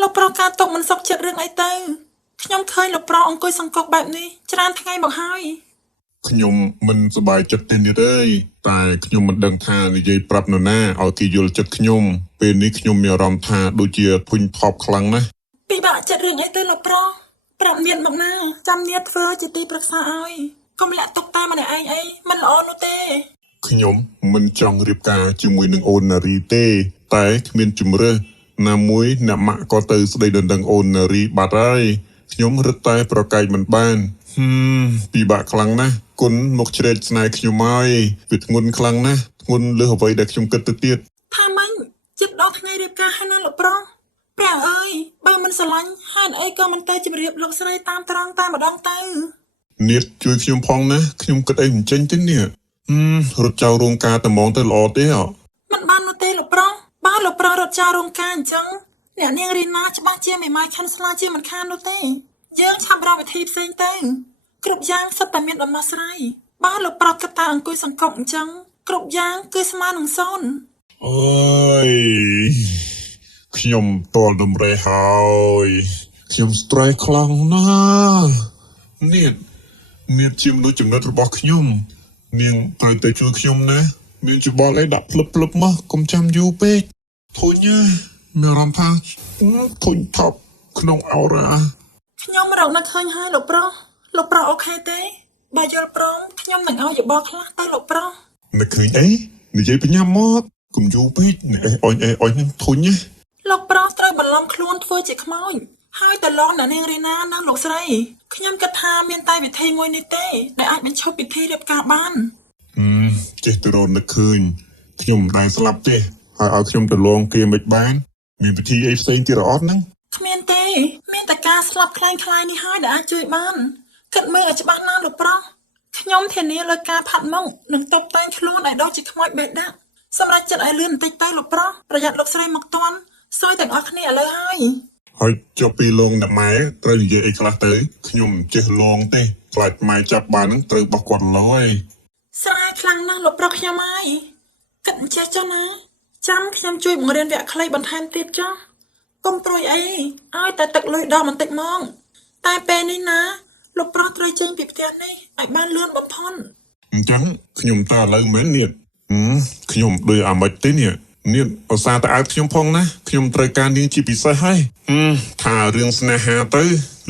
លោកប្រុសការຕົកមិនសុខចិត្តរឿងអីទៅខ្ញុំឃើញលោកប្រុសអង្គុយសង្កត់បែបនេះច្រើនថ្ងៃមកហើយខ្ញុំមិនសប្បាយចិត្តទេនេះទេតែខ្ញុំមិនដឹងថានិយាយប្រាប់នរណាឲ្យគេយល់ចិត្តខ្ញុំពេលនេះខ្ញុំមានអារម្មណ៍ថាដូចជាភុញថប់ខ្លាំងណាស់ពិបាកចិត្តរឿងអីទៅលោកប្រុសប្រាប់នាងមកណាចាំនាងធ្វើជាទីប្រឹក្សាឲ្យកុំលាក់ទុកតែម្នាក់ឯងអីមិនល្អនោះទេខ្ញុំមិនចង់រៀបការជាមួយនឹងអូនណារីទេតែគ្មានជំរើសណាមួយអ្នកម៉ាក់ក៏ទៅស្ដីដណ្ដឹងអូនណារីបាត់ហើយខ្ញុំរឹតតែប្រកែកមិនបានពិបាកខ្លាំងណាស់គុណមកជ្រែកស្នេហ៍ខ្ញុំហើយវាធ្ងន់ខ្លាំងណាស់ធ្ងន់លើសអ្វីដែលខ្ញុំគិតទៅទៀតថាម៉េចចិត្តដល់ថ្ងៃរៀបការហើយណាលោកប្រុសព្រះអើយបើមិនស្រឡាញ់ហេតុអីក៏មិនទៅជម្រាបលោកស្រីតាមត្រង់តែម្ដងទៅនាងជួយខ្ញុំផងណាខ្ញុំគិតអីមិនចេញទេនេះរត់ចោលរោងការតែមកទៅល្អទេមិនបាននោះទេលោកប្រុសបើលោកប្រុសរត់ចោលរោងការអញ្ចឹងអ្នកនាងរីណាច្បាស់ជាមេម៉ាយខាន់ស្លាជាមិនខាននោះទេយើងឆាប់រកវិធីផ្សេងទៅគ្រប់យ៉ាងសុទ្ធតែមានដំណោះស្រាយបើលោកប្រុសគិតថាអង្គុយសង្កត់អញ្ចឹងគ្រប់យ៉ាងគឺស្មើនឹងសូន្យអើយខ្ញុំតល់ដំរេហើយខ្ញុំស្ត្រេសខ្លាំងណាស់នាងជាមនុស្សចំណិតរបស់ខ្ញុំនាងត្រូវតែជួយខ្ញុំណាមានច្បល់អីដាក់ភ្លឹបមកកុំចាំយូរពេកធុញណាមានអារម្មណ៍ថាធុញថប់ក្នុងអោរ៉ាខ្ញុំរកនឹកឃើញហើយលោកប្រុសអូខេទេបើយល់ព្រមខ្ញុំនឹងឲ្យយោបល់ខ្លះទៅលោកប្រុសនឹកឃើញអីនិយាយបញ្ញាមកកុំយូរពេកអុយនឹងធុញណាលោកប្រុសត្រូវបន្លំខ្លួនធ្វើជាខ្មោចហើយទៅលងអ្នកនាងរីណានិងលោកស្រីខ្ញុំគិតថាមានតែវិធីមួយនេះទេដែលអាចបញ្ឈប់ពិធីរៀបការបានចេះទៅរកនឹកឃើញខ្ញុំមិនដែលស្លាប់ទេហើយឲ្យខ្ញុំទៅលងគេមិនបានមានវិធីអីផ្សេងទៀតអត់ហ្នឹងគ្មានទេមានតែការស្លាប់คล้ายៗនេះហើយដែលអាចជួយបានគិតមើលឲ្យច្បាស់ណាស់លោកប្រុសខ្ញុំធានាលើការផាត់មុខនិងតុបតែងខ្លួនឲ្យដូចជាខ្មោចបេះដាក់សម្រាប់ចិត្តឲ្យលឿនបន្តិចទៅលោកប្រុសប្រយ័ត្នលោកស្រីមកទាន់សួយទាំងអស់គ្នាឥឡូវហើយចុះពីលងអ្នកម៉ែត្រូវនិយាយអីខ្លះទៅខ្ញុំមិនចេះលងទេខ្លាចម៉ែចាប់បាននឹងត្រូវបោះគាត់ឡយស្រែខ្លាំងណាស់លោកប្រុសខ្ញុំហើយគិតអញ្ចេះចុះណាចាំខ្ញុំជួយបង្រៀនវគ្គខ្លីបន្ថែមទៀតចុះកុំព្រួយអីឲ្យតែទឹកលុយដល់បន្តិចមកតែពេលនេះណាលោកប្រុសត្រូវចេញពីផ្ទះនេះឲ្យបានលឿនបំផុតអញ្ចឹងខ្ញុំតើឥឡូវមែននេះខ្ញុំដូចអាម៉េចទេនេះឧស្សាហ៍ទៅអើតខ្ញុំផងណាខ្ញុំត្រូវការនាងជាពិសេសហើយថារឿងស្នេហាទៅ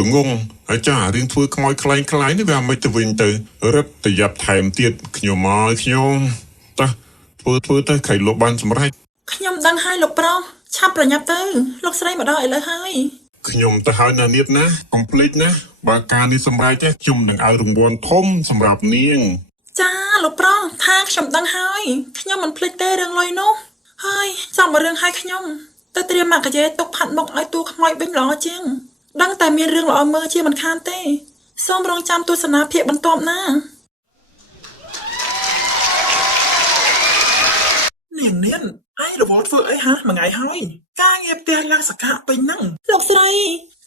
ល្ងងហើយចារឿងធ្វើខ្មោចខ្លែងនេះវាអាម៉េចទៅវិញទៅរឹតតែយ៉ាប់ថែមទៀតខ្ញុំមកខ្ញុំតោះធ្វើទៅខៃលោកបានសម្រេចខ្ញុំដឹងហើយលោកប្រុសឆាប់ប្រញាប់ទៅលោកស្រីមកដល់ឥឡូវហើយខ្ញុំទៅហើយណានាងណាកុំភ្លេចណាបើការនេះសម្រេចទេខ្ញុំនឹងឲ្យរង្វាន់ធំសម្រាប់នាងចាលោកប្រុសថាខ្ញុំដឹងហើយខ្ញុំមិនភ្លេចទេរឿងលុយនោះហើយចាំមករឿងឲ្យខ្ញុំទៅត្រៀមមកកាយទុកផាត់មុខឲ្យតួខ្មោចវិញល្អជាងដឹងតែមានរឿងល្អមើលជាមិនខានទេសូមរងចាំទស្សនាភាពបន្ទាប់ណានាងឯងរវល់ធ្វើអីមួយថ្ងៃហើយការងារផ្ទះឡើងសកាពេញហ្នឹងលោកស្រី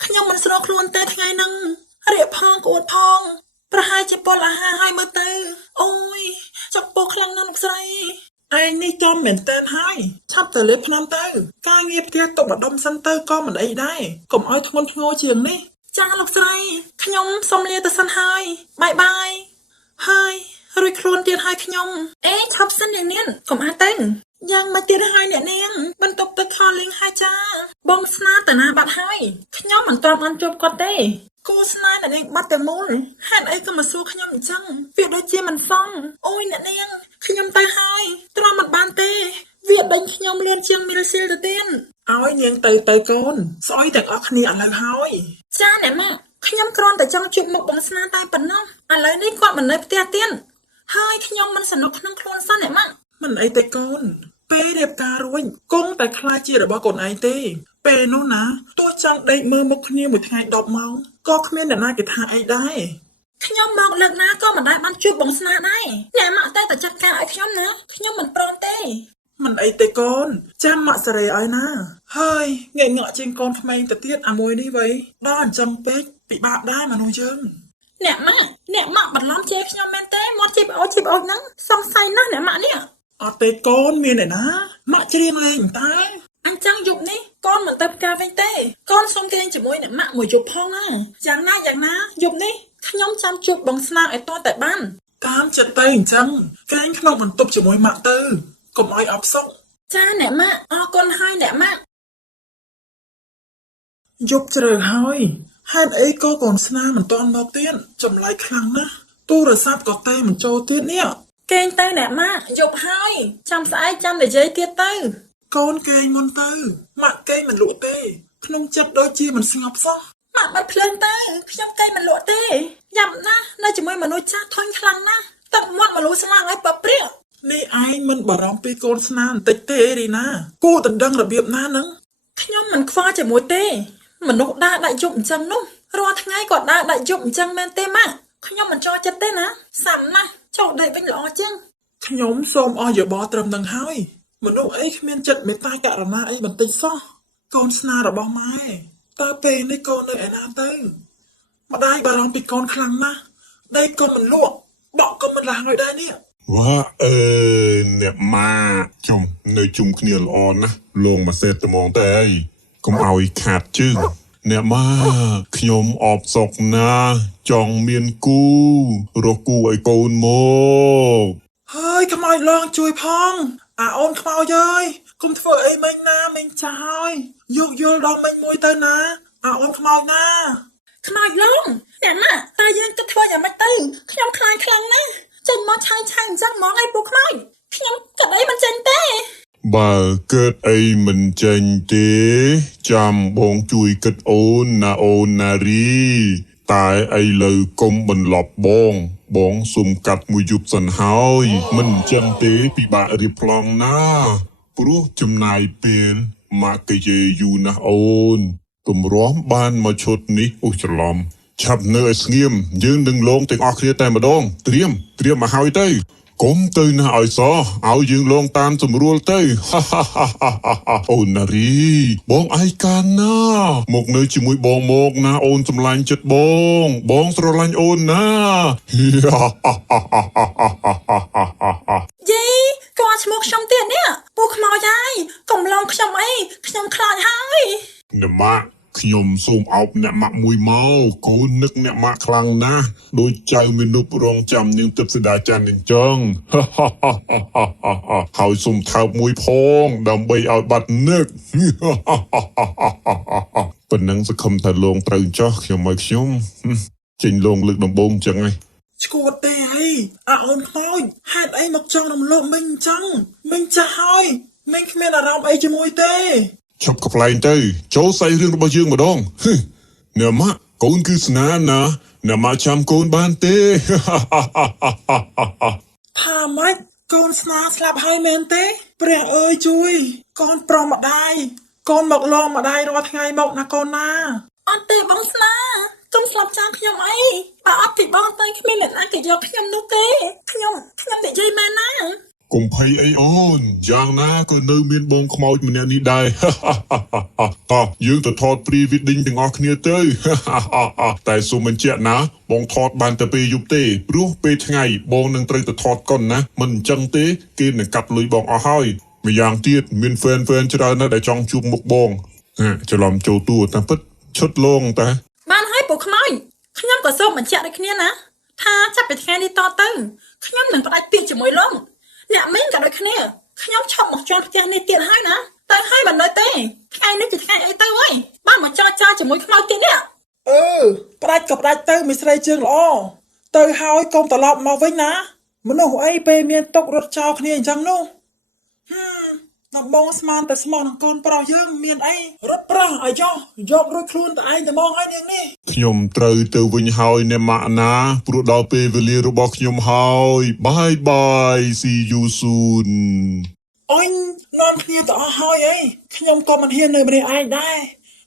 ខ្ញុំមិនស្រួលខ្លួនទេថ្ងៃហ្នឹងរៀបផងក្អួតផងប្រហែលជាពលអាហារឲ្យមើលទៅអូយចាប់ពោះខ្លាំងណាស់លោកស្រីឯងនេះចំមែនតើហើយឆាប់ទៅលេបថ្នាំទៅការងារផ្ទះទុកម្ដុំសិនទៅក៏មិនអីដែរកុំឲ្យធ្ងន់ធ្ងរជាងនេះចាលោកស្រីខ្ញុំសុំលាទៅសិនហើយបាយហើយរួចខ្លួនទៀតហើយខ្ញុំឆាប់សិននាងកុំអាចទៅយ៉ាងមកទៀតហើយអ្នកនាងបន្ទប់ទឹកខលលេងហើយចាបងស្នាតាណាបាត់ហើយខ្ញុំមិនទាន់បានជួបគាត់ទេគូស្នេហ៍អ្នកនាងបាត់តែមូលហេតុអីក៏មកសួរខ្ញុំអញ្ចឹងវាដូចជាមិនសមអូយអ្នកនាងខ្ញុំទៅហើយទ្រាំមិនបានទេវាដេញខ្ញុំលៀនជាងមីលស៊ីលទៅទៀតឲ្យនាងទៅកូនស្អុយទាំងអស់គ្នាឥឡូវហើយចាអ្នកម៉ាក់ខ្ញុំគ្រាន់តែចង់ជួបមុខបងស្នាតែប៉ុណ្ណោះឥឡូវនេះគាត់មិននៅផ្ទះទៀតហើយខ្ញុំមិនសនុកក្នុងខ្លួនសោះអ្នកម៉ាក់មិនអីទេកូនពេលរៀបការរួចគង់តែខ្លាចជារបស់កូនឯងទេពេលនោះណាទោះចង់ដេកមើលមុខគ្នាមួយថ្ងៃ10ម៉ោងក៏គ្មានអ្នកណាគេថាអីដែរខ្ញុំមកលើកណាក៏មិនដែលបានជួបបងស្នាដែរអ្នកម៉ាក់តែចាត់ការឲ្យខ្ញុំណាខ្ញុំមិនព្រមទេមិនអីទេកូនចាំម៉ាក់សេរីឲ្យណាហើយងាកងាក់ជាងកូនក្មេងទៅទៀតអាមួយនេះវ៉ៃដល់អញ្ចឹងពេកពិបាកដែរមនុស្សយើងអ្នកម៉ាក់បន្លំជេរខ្ញុំមែនទេមកជីបអូចហ្នឹងសង្ស័យណាស់អ្នកម៉ាក់នេះអត់ទេកូនមានឯណាម៉ាក់ច្រៀងលេងតែអញ្ចឹងយប់នេះកូនមិនទៅផ្ទះវិញទេក នសូមកេងជាមួយអ្នកម៉ាក់មួយយប់ផងណាយ៉ាងណាយប់នេះខ្ញុំចាំជួបបងស្នាងឲ្យតតែបានតាមចិត្តទៅអញ្ចឹងកេងក្នុងបន្ទប់ជាមួយម៉ាក់ទៅកុំឲ្យអបសុកចាអ្នកម៉ាក់អរគុណហើយអ្នកម៉ាក់យប់ជ្រៅហើយហេតុអីក៏កូនស្នាងមិនទាន់មកទៀតចម្លែកខ្លាំងណាស់ទូរស័ព្ទក៏តែមិនចូលទៀតនេះកេងទៅអ្នកម៉ាក់យប់ហើយចាំស្អែកចាំនិយាយទៀតទៅកូនកេងមុនទៅម៉ាក់កេងមិនលក់ទេក្នុងចិត្តដូចជាមិនស្ងប់សោះម៉ាក់បាត់ភ្លើងទៅខ្ញុំកេងមិនលក់ទេយ៉ាប់ណាស់នៅជាមួយមនុស្សចាស់ធុញខ្លាំងណាស់ទឹកមាត់មលូស្នាងឲ្យប៉ព្រាកនេះឯងមិនបារម្ភពីកូនស្នាងបន្តិចទេរីណាគួរតែដឹងរបៀបណានឹងខ្ញុំមិនខ្វល់ជាមួយទេមនុស្សដើរដាក់យប់អញ្ចឹងនោះរាល់ថ្ងៃក៏ដើរដាក់យប់អញ្ចឹងមែនទេម៉ាក់ខ្ញុំមិនចូលចិត្តទេណាសាំណាស់ចូលដេកវិញល្អជាងខ្ញុំសូមអរយោបល់ត្រឹមនឹងហើយមនុស្សអីគ្មានចិត្តមេត្តាករុណាអីបន្តិចសោះកូនស្នារបស់ម៉ែតើពេលនេះកូននៅឯណាទៅម្ដាយបារម្ភពីកូនខ្លាំងណាស់ដេកកូនមិនលក់បក់កូនមិនឡើងឲ្យដែរនេះវ៉ាអ្នកម៉ាជុំនៅជុំគ្នាល្អណាស់លងមកសេតត្មងតែអីកុំឲ្យខាតជើងអ្នកម៉ាខ្ញុំអបសុកណាស់ចង់មានគូរកគូឲ្យកូនមកហើយខ្មោចឡងជួយផងអូនខ្មោចអើយកុំធ្វើអីមិញណាមិញចាស់ហើយយកយល់ដល់មិញមួយទៅណាអូនខ្មោចណាខ្មោចឡងអ្នកម៉ាក់តើយើងទៅធ្វើយ៉ាងម៉េចទៅខ្ញុំខ្លាចខ្លាំងណាស់ចេញមកឆាយអញ្ចឹងហ្មងឲ្យពូខ្មោចខ្ញុំគិតអីមិនចេញទេបើកើតអីមិនចេញទេចាំបងជួយគិតអូនណាអូនណារីតែឥឡូវកុំបន្លប់បងសុំកាត់មួយយប់សិនហើយមិនចឹងទេពិបាករៀបប្លង់ណាព្រោះចំណាយពេលម៉ាក់កាយយូរណាស់អូនទម្រាំបានមកឈុតនេះច្រឡំឆាប់នៅឲ្យស្ងៀមយើងនឹងលងទាំងអស់គ្នាតែម្ដងត្រៀមមកហើយទៅកុំទៅណាឲ្យសោះឲ្យយើងលងតាមស្រួលទៅអូនណារីបងឯកានណាមកនៅជាមួយបងមកណាអូនសម្លាញ់ចិត្តបងស្រឡាញ់អូនណាយីក៏ឈ្មោះខ្ញុំទៀតនេះពូខ្មោចហើយកុំឡងខ្ញុំអីខ្ញុំខ្លាចហើយអ្នកម៉ាក់ខ្ញុំសូមអោបអ្នកម៉ាក់មួយមកកូននឹកអ្នកម៉ាក់ខ្លាំងណាស់ដូចចៅមេនុបរងចាំនាងទឹកសដាច័ន្ទអញ្ចឹងហើយសូមថើបមួយផងដើម្បីឲ្យបាត់នឹកប៉ុណ្ណឹងសង្ឃឹមថាលងត្រូវចោះខ្ញុំឲ្យខ្ញុំចេញលងលើកដំបូងអញ្ចឹងឯងឈួតទេអីអូនខ្មោចហេតុអីមកចង់រំលោភមិញអញ្ចឹងមិញចាស់ហើយមិញគ្មានអារម្មណ៍អីជាមួយទេឈប់កំ pl ែងទៅចូលใส่រឿងរបស់យើងម្ដងអ្នកម៉ាក់កូនគឺស្នាណាអ្នកម៉ាក់ចាំកូនបានទេថាម៉េចកូនស្នាស្លាប់ហើយមែនទេព្រះអើយជួយកូនប្រុសម្ដាយកូនមកលងម្ដាយរាល់ថ្ងៃមកណាកូនណាអត់ទេបងស្នាកុំស្លាប់ចាំខ្ញុំអីបើអត់ពីបងទៅគ្មានអ្នកណាគេយកខ្ញុំនោះទេខ្ញុំនិយាយមែនណាកុំភ័យអីអូនយ៉ាងណាក៏នៅមានបងខ្មោចម្នាក់នេះដែរតោះយើងទៅថត pre-wedding ទាំងអស់គ្នាទៅតែសូមបញ្ជាក់ណាបងថតបានតែពេលយប់ទេព្រោះពេលថ្ងៃបងនឹងត្រូវទៅថតកុនណាមិនអញ្ចឹងទេគេនឹងកាត់លុយបងអស់ហើយម្យ៉ាងទៀតមាន fan ច្រើនណាស់ដែលចង់ជួបមុខបងច្រឡំចូលតួតែពិតឈុតលងតែបានហើយពូខ្មោចខ្ញុំក៏សូមបញ្ជាក់ដូចគ្នាណាថាចាប់ពីថ្ងៃនេះតទៅខ្ញុំនឹងផ្ដាច់ពាក្យជាមួយលោកអ្នកមីងក៏ដូចគ្នាខ្ញុំឈប់មកជាន់ផ្ទះនេះទៀតហើយណាទៅហើយមិននៅទេថ្ងៃនេះជាថ្ងៃអីទៅហើយបានមកចរចាជាមួយខ្មោចទៀតនេះផ្ដាច់ក៏ផ្ដាច់ទៅមីស្រីជើងល្អទៅហើយកុំត្រឡប់មកវិញណាមនុស្សអីពេលមានຕົករត់ចោលគ្នាអញ្ចឹងនោះដំបងស្មានតែស្មោះនឹងកូនប្រុសយើងមានអីរត់ប្រោះឲ្យយករួចខ្លួនតែឯងតែមកឲ្យនាងនេះខ្ញុំត្រូវទៅវិញហើយអ្នកម៉ាក់ណាព្រោះដល់ពេលវេលារបស់ខ្ញុំហើយ Bye bye see you soon អញនាំគ្នាទៅអស់ហើយអីខ្ញុំក៏មិនហ៊ាននៅម្នាក់ឯងដែរ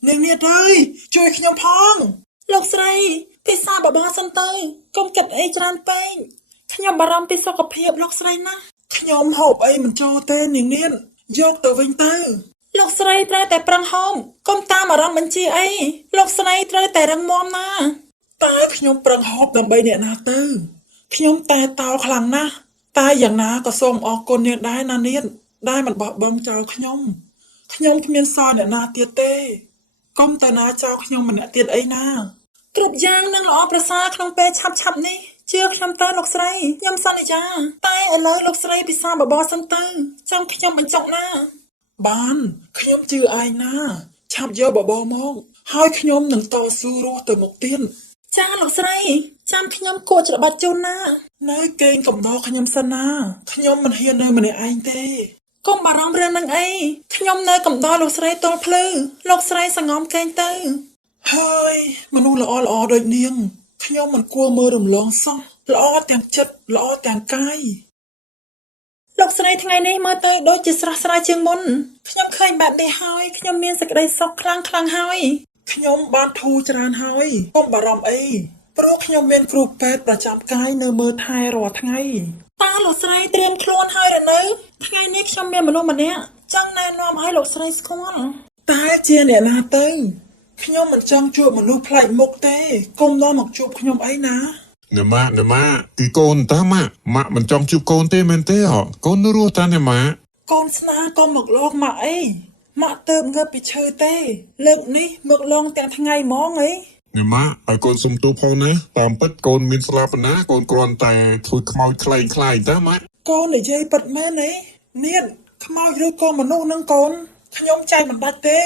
នាងនេះអើយជួយខ្ញុំផងលោកស្រីពិសាបបសិនទៅកុំគិតអីច្រើនពេកខ្ញុំបារម្ភពីសុខភាពលោកស្រីណាខ្ញុំហូបអីមិនចូលទេនាងនេះយកទៅវិញទៅលោកស្រីត្រូវតែប្រឹងហូបកុំតាមអារម្មណ៍បញ្ជាអីលោកស្រីត្រូវតែរឹងមាំណាតើខ្ញុំប្រឹងហូបដើម្បីអ្នកណាទៅខ្ញុំតែតោខ្លាំងណាស់តែយ៉ាងណាក៏សូមអរគុណនាងដែរណានាងដែលមិនបោះបង់ចោលខ្ញុំគ្មានសល់អ្នកណាទៀតទេ កុំតាណាចោលខ្ញុំម្នាក់ទៀតអីណាគ្រប់យ៉ាងនឹងល្អប្រសើរក្នុងពេលឆាប់នេះជឿខ្ញុំទៅលោកស្រីខ្ញុំសន្យាតែឥឡូវលោកស្រីពិសាបបរសិនទៅចាំខ្ញុំបញ្ចុកណាបានខ្ញុំជឿឯងណាឆាប់យកបបរមកហើយខ្ញុំនឹងតស៊ូរស់ទៅមុខទៀតចាលោកស្រីចាំខ្ញុំគួរច្របាច់ជូនណានៅគេងកំដរខ្ញុំសិនណាខ្ញុំមិនហ៊ាននៅម្នាក់ឯងទេកុំបារម្ភរឿងនឹងអីខ្ញុំនៅកំដរលោកស្រីទល់ភ្លឺលោកស្រីសង្ងំកេងទៅហើយមនុស្សល្អដូចនាងខ្ញុំមិនគួរមើលរំលងសោះល្អទាំងចិត្តល្អទាំងកាយលោកស្រីថ្ងៃនេះមើលទៅដូចជាស្រស់ស្រាយជាងមុនខ្ញុំឃើញបែបនេះហើយខ្ញុំមានសេចក្តីសុខខ្លាំងហើយខ្ញុំបានធូរច្រើនហើយកុំបារម្ភអីព្រោះខ្ញុំមានគ្រូពេទ្យប្រចាំកាយនៅមើលថែរាល់ថ្ងៃតើលោកស្រីត្រៀមខ្លួនហើយឬនៅថ្ងៃនេះខ្ញុំមានមនុស្សម្នាក់ចង់ណែនាំឲ្យលោកស្រីស្គាល់តើជាអ្នកណាទៅខ្ញុំមិនចង់ជួបមនុស្សប្លែកមុខទេកុំនាំមកជួបខ្ញុំអីណាអ្នកម៉ាគឺកូនតាម៉ាក់មិនចង់ជួបកូនទេមែនទេកូននៅរស់តាអ្នកម៉ាក់កូនស្នាកុំមកលងម៉ាក់អីម៉ាក់ទៅងើបពីឈើទេលើកនេះមកលងទាំងថ្ងៃហ្មងអីអ្នកម៉ាក់ឲ្យកូនសុំទោសផងណាតាមពិតកូនមានស្លាប់ណាកូនគ្រាន់តែធ្វើខ្មោចខ្លែងតាម៉ាក់កូននិយាយពិតមែនទេនាងខ្មោចឬក៏មនុស្សនឹងកូនខ្ញុំចៃមិនដាច់ទេ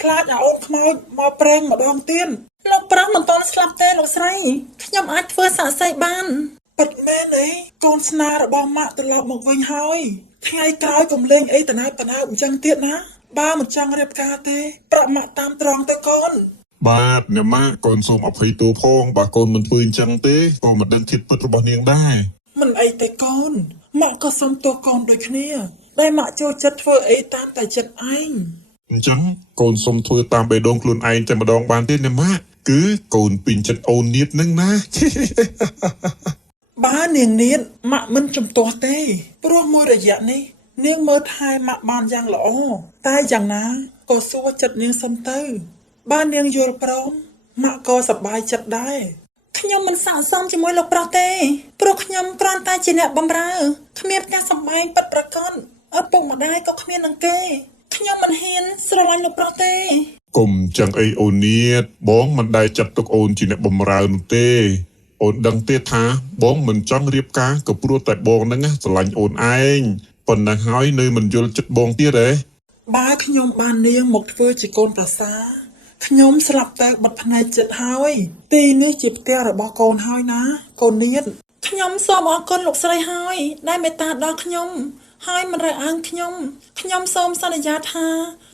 ខ្លាចឲ្យអូនខ្មោចមកប្រេងម្ដងទៀតលោកប្រុសមិនតន់ស្លាប់ទេលោកស្រីខ្ញុំអាចធ្វើសាក្សីបានពិតមែនទេកូនស្នារបស់ម៉ាក់ត្រឡប់មកវិញហើយថ្ងៃក្រោយកុំលេងអីតាណាអញ្ចឹងទៀតណាបើមិនចង់រៀបការទេប្រាប់ម៉ាក់តាមត្រង់ទៅកូនបាទអ្នកម៉ាក់កូនសូមអភ័យទោសផងបើកូនមិនធ្វើអញ្ចឹងទេក៏មិនដឹងធៀបពិតរបស់នាងដែរមិនអីទេកូនម៉ាក់ក៏សុំទោសកូនដូចគ្នាដែលម៉ាក់ចូលចិត្តធ្វើអីតាមតែចិត្តឯងអញ្ចឹងកូនសុំធ្វើតាមបេះដូងខ្លួនឯងតែម្ដងបានទេអ្នកម៉ាក់គឺកូនពេញចិត្តអូននៀតនឹងណាបើនាងនៀតម៉ាក់មិនចំទាស់ទេព្រោះមួយរយៈនេះនាងមើលថែម៉ាក់បានយ៉ាងល្អតែយ៉ាងណាក៏សួរចិត្តនាងសិនទៅបើនាងយល់ព្រមម៉ាក់ក៏សប្បាយចិត្តដែរខ្ញុំមិនស័ក្តិសមជាមួយលោកប្រុសទេព្រោះខ្ញុំគ្រាន់តែជាអ្នកបម្រើគ្មានផ្ទះសម្បែងពិតប្រាកដឪពុកម្ដាយក៏គ្មាននឹងគេខ្ញុំមិនហ៊ានស្រឡាញ់លោកប្រុសទេកុំចឹងអីអូននៀតបងមិនដែលចាត់ទុកអូនជាអ្នកបម្រើនោះទេអូនដឹងទេថាបងមិនចង់រៀបការក៏ព្រោះតែបងហ្នឹងស្រឡាញ់អូនឯងប៉ុណ្ណឹងហើយនៅមិនយល់ចិត្តបងទៀតទេបើខ្ញុំបាននាងមកធ្វើជាកូនប្រសាខ្ញុំស្លាប់តែបាត់ភ្នែកចិត្តហើយទីនេះជាផ្ទះរបស់កូនហើយណាកូននៀតខ្ញុំសូមអរគុណលោកស្រីហើយដែលមេត្តាដល់ខ្ញុំហើយមិនរើសអើងខ្ញុំសូមសន្យាថា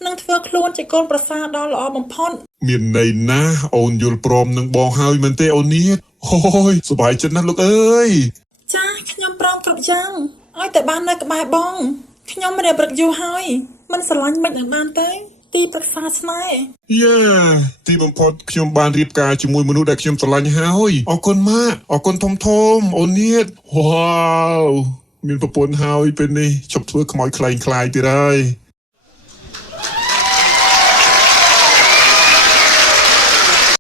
នឹងធ្វើខ្លួនជាកូនប្រសាដ៏ល្អបំផុតមានន័យណាអូនយល់ព្រមនឹងបងហើយមែនទេអូននៀតអូយសប្បាយចិត្តណាស់លោកអើយចាខ្ញុំព្រមគ្រប់យ៉ាងឲ្យតែបាននៅក្បែរបងខ្ញុំរៀបរឹកយូរហើយមិនស្រឡាញ់មិនបានទេទីប្រឹក្សាស្នេហ៍ទីបំផុតខ្ញុំបានរៀបការជាមួយមនុស្សដែលខ្ញុំស្រឡាញ់ហើយអរគុណម៉ាក់អរគុណធំអូននៀតវ៉ាវមានប្រពន្ធហើយពេលនេះឈប់ធ្វើខ្មោចខ្លែងខ្លាយទៀតហើយ